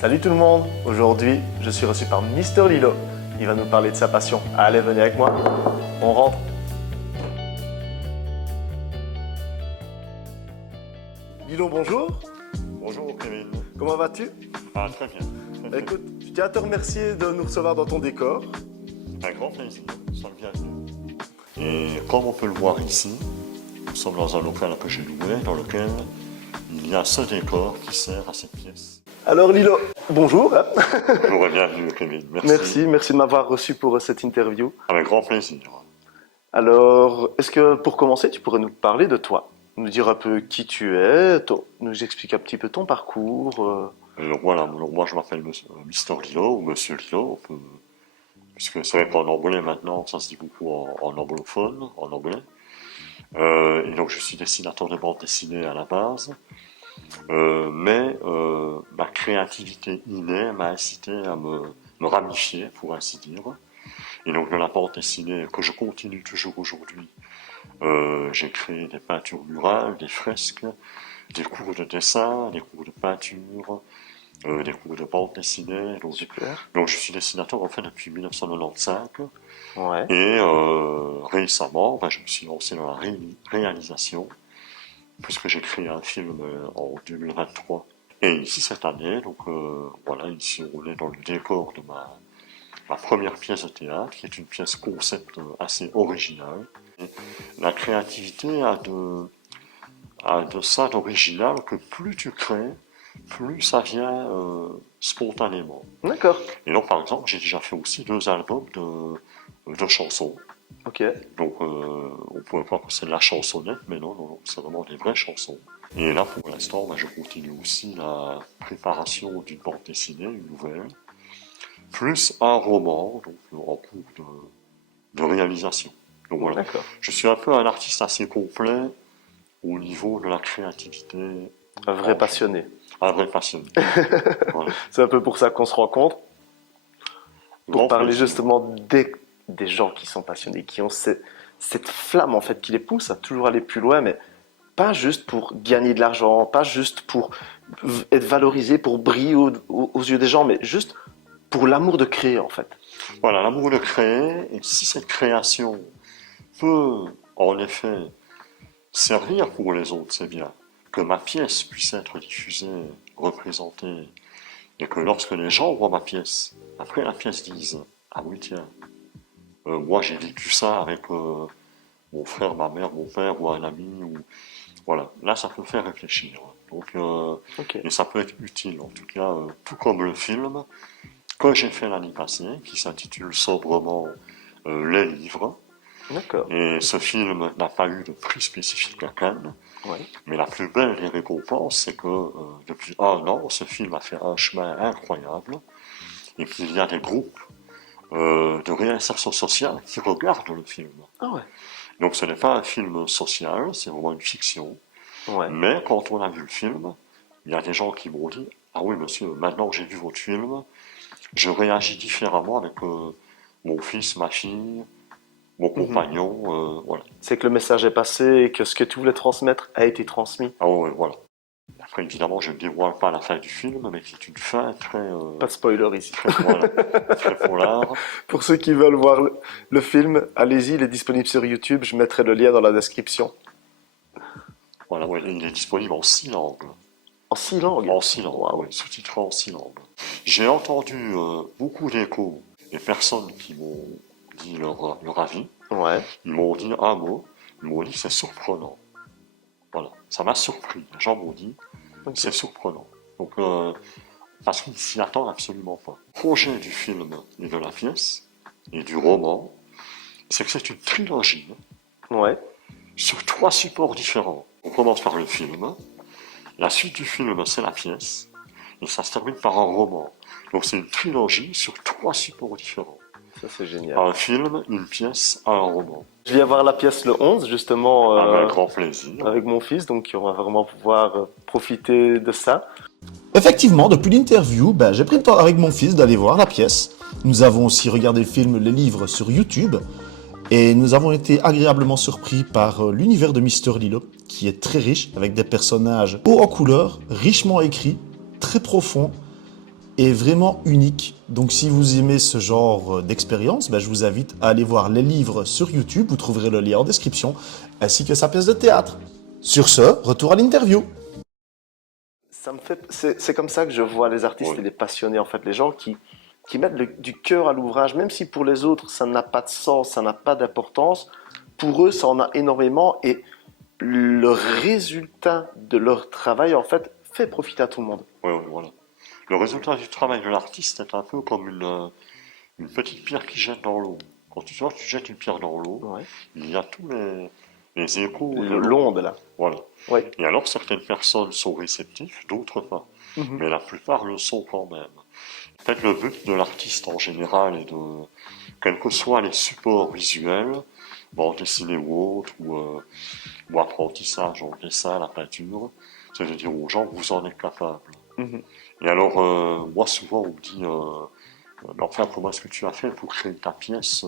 Salut tout le monde. Aujourd'hui, je suis reçu par Mister Lilo. Il va nous parler de sa passion. Allez, venez avec moi. On rentre. Lilo, bonjour. Bonjour Kevin. Comment vas-tu? Ah, très bien. Très bien. Écoute, je tiens à te remercier de nous recevoir dans ton décor. Un grand plaisir, nous sommes bienvenus. Et comme on peut le voir ici, nous sommes dans un local que j'ai loué, dans lequel il y a ce décor qui sert à cette pièce. Alors Lilo, bonjour. Bonjour et bienvenue Kevin. Merci de m'avoir reçu pour cette interview. Avec grand plaisir. Alors, est-ce que pour commencer, tu pourrais nous parler de toi? Nous dire un peu qui tu es, nous expliquer un petit peu ton parcours. Alors voilà, moi je m'appelle Mister Lilo ou Monsieur Lilo, puisque c'est vrai qu'en anglais maintenant, ça se dit beaucoup en anglophone, en anglais. Et donc je suis dessinateur de bande dessinée à la base. Mais ma créativité innée m'a incité à me ramifier, pour ainsi dire. Et donc de la bande dessinée que je continue toujours aujourd'hui, j'ai créé des peintures murales, des fresques, des cours de dessin, des cours de peinture, des cours de bande dessinée. Donc je suis dessinateur en fait depuis 1995. Ouais. Et récemment, je me suis lancé dans la réalisation, puisque j'ai créé un film en 2023. Et ici, cette année, donc voilà, ici on est dans le décor de ma première pièce de théâtre, qui est une pièce concept assez originale. Et la créativité a de ça d'original que plus tu crées, plus ça vient spontanément. D'accord. Et donc, par exemple, j'ai déjà fait aussi 2 albums de chansons. Ok. Donc, on pourrait croire que c'est de la chansonnette, mais non, c'est vraiment des vraies chansons. Et là, pour l'instant, je continue aussi la préparation d'une bande dessinée, une nouvelle, plus un roman, donc en cours de réalisation. Donc voilà, D'accord. je suis un peu un artiste assez complet au niveau de la créativité. Un vrai passionné. Un vrai passionné. Voilà. C'est un peu pour ça qu'on se rencontre. Pour Grand parler plaisir. justement des gens qui sont passionnés, qui ont cette flamme en fait qui les pousse à toujours aller plus loin, mais pas juste pour gagner de l'argent, pas juste pour être valorisé, pour briller aux yeux des gens, mais juste pour l'amour de créer en fait. Voilà, l'amour de créer, et si cette création peut, en effet, servir pour les autres, c'est bien. Que ma pièce puisse être diffusée, représentée, et que lorsque les gens voient ma pièce, après la pièce disent « Ah oui, tiens, moi j'ai vécu ça avec mon frère, ma mère, mon père, ou un ami, ou... » Voilà, là ça peut faire réfléchir. Donc, Ok. et ça peut être utile, en tout cas, tout comme le film que j'ai fait l'année passée, qui s'intitule sobrement Les Livres. D'accord. Et ce film n'a pas eu de prix spécifique à Cannes, Ouais. mais la plus belle des récompenses, c'est que depuis 1 an, ce film a fait un chemin incroyable, et qu'il y a des groupes de réinsertion sociale qui regardent le film. Ah ouais. Donc ce n'est pas un film social, c'est vraiment une fiction, Ouais. mais quand on a vu le film, il y a des gens qui m'ont dit « Ah oui monsieur, maintenant que j'ai vu votre film, je réagis différemment avec mon fils, ma fille, mon compagnon, voilà. » C'est que le message est passé et que ce que tu voulais transmettre a été transmis. Ah ouais, voilà. Après, évidemment, je ne dévoile pas la fin du film, mais c'est une fin très, Pas de spoiler ici. voilà, très polar. Pour ceux qui veulent voir le film, allez-y, il est disponible sur YouTube. Je mettrai le lien dans la description. Voilà, ouais, il est disponible en 6 langues. En 6 langues. En 6 langues, Waouh. ouais, sous-titré en 6 langues. J'ai entendu beaucoup d'échos des personnes qui m'ont dit leur avis. Ouais. Ils m'ont dit un mot, ils m'ont dit c'est surprenant. Voilà, ça m'a surpris. Les gens m'ont dit c'est surprenant. Donc, parce qu'ils ne s'y attendent absolument pas. Le projet du film et de la pièce, et du roman, c'est que c'est une trilogie Ouais. sur 3 supports différents. On commence par le film, la suite du film c'est la pièce, et ça se termine par un roman. Donc c'est une trilogie sur 3 supports différents. Ça, c'est génial. Un film, une pièce, un roman. Je viens voir la pièce le 11, justement, Avec grand plaisir. avec mon fils, donc on va vraiment pouvoir profiter de ça. Effectivement, depuis l'interview, j'ai pris le temps avec mon fils d'aller voir la pièce. Nous avons aussi regardé le film Les Livres sur YouTube. Et nous avons été agréablement surpris par l'univers de Mister Lilo, qui est très riche, avec des personnages hauts en couleur, richement écrits, très profonds. est vraiment unique. Donc si vous aimez ce genre d'expérience, je vous invite à aller voir les livres sur YouTube, vous trouverez le lien en description, ainsi que sa pièce de théâtre. Sur ce, retour à l'interview. C'est comme ça que je vois les artistes et les passionnés, en fait, les gens qui mettent du cœur à l'ouvrage, même si pour les autres ça n'a pas de sens, ça n'a pas d'importance, pour eux ça en a énormément et le résultat de leur travail, en fait, fait profiter à tout le monde. Oui, voilà. Le résultat du travail de l'artiste est un peu comme une petite pierre qui jette dans l'eau. Quand tu jettes une pierre dans l'eau, Ouais. il y a tous les échos de L'onde, là. Voilà. Ouais. Et alors, certaines personnes sont réceptives, d'autres pas. Mais la plupart le sont quand même. En fait, le but de l'artiste en général est de, quels que soient les supports visuels, bande dessinée ou autre, ou apprentissage en dessin, la peinture, c'est de dire aux gens, vous en êtes capable. Et alors, moi, souvent, on me dit, mais enfin, comment est-ce que tu as fait pour créer ta pièce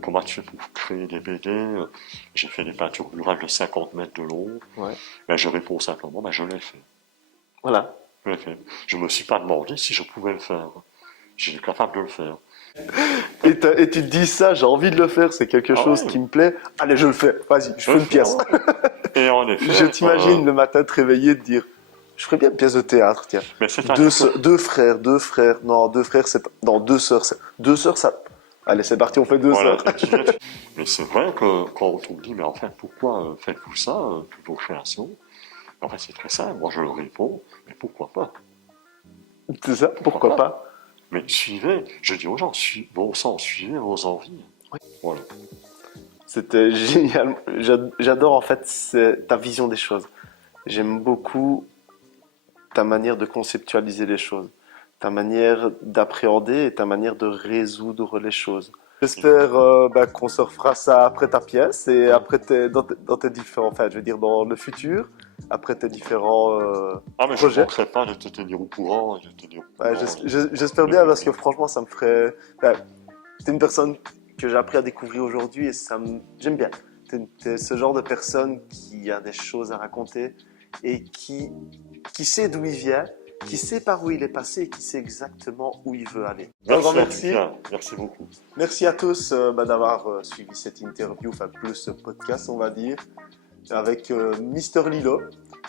comment tu fais pour créer des BD J'ai fait des peintures murales de 50 mètres de long. Ouais. Je réponds simplement, je l'ai fait. Voilà. Je l'ai fait. Je me suis pas demandé si je pouvais le faire. J'étais capable de le faire. Et tu te dis ça, j'ai envie de le faire, c'est quelque chose qui me plaît. Allez, je le fais. Vas-y, je fais une pièce. Et en effet. Je t'imagine le matin te réveiller et te dire, je ferais bien une pièce de théâtre, tiens. Mais c'est Deux frères. Non, deux frères, c'est pas... Non, deux sœurs. Deux sœurs, ça... Allez, c'est parti, on fait deux sœurs. Mais c'est vrai que quand on me dit, mais en fait, pourquoi faites-vous ça, toutes vos créations? En fait, c'est très simple. Moi, je leur réponds, mais pourquoi pas? C'est ça, pourquoi pas? Mais suivez, je dis aux gens, bon sang, suivez vos envies. Oui. Voilà. C'était génial. J'adore en fait ta vision des choses. J'aime beaucoup ta manière de conceptualiser les choses, ta manière d'appréhender et ta manière de résoudre les choses. J'espère qu'on se refera ça après ta pièce et après dans tes différents, enfin je veux dire dans le futur, après tes différents mais projets. je ne manquerai pas de te tenir au courant. J'espère bien parce que franchement ça me ferait... t'es une personne que j'ai appris à découvrir aujourd'hui et j'aime bien. T'es ce genre de personne qui a des choses à raconter et qui sait d'où il vient, qui sait par où il est passé et qui sait exactement où il veut aller. Merci. Merci beaucoup. Merci à tous d'avoir suivi cette interview, enfin plus ce podcast on va dire, avec Mister Lilo.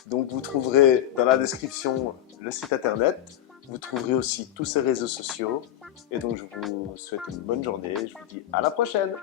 Donc vous trouverez dans la description le site internet, vous trouverez aussi tous ses réseaux sociaux. Et donc je vous souhaite une bonne journée, je vous dis à la prochaine.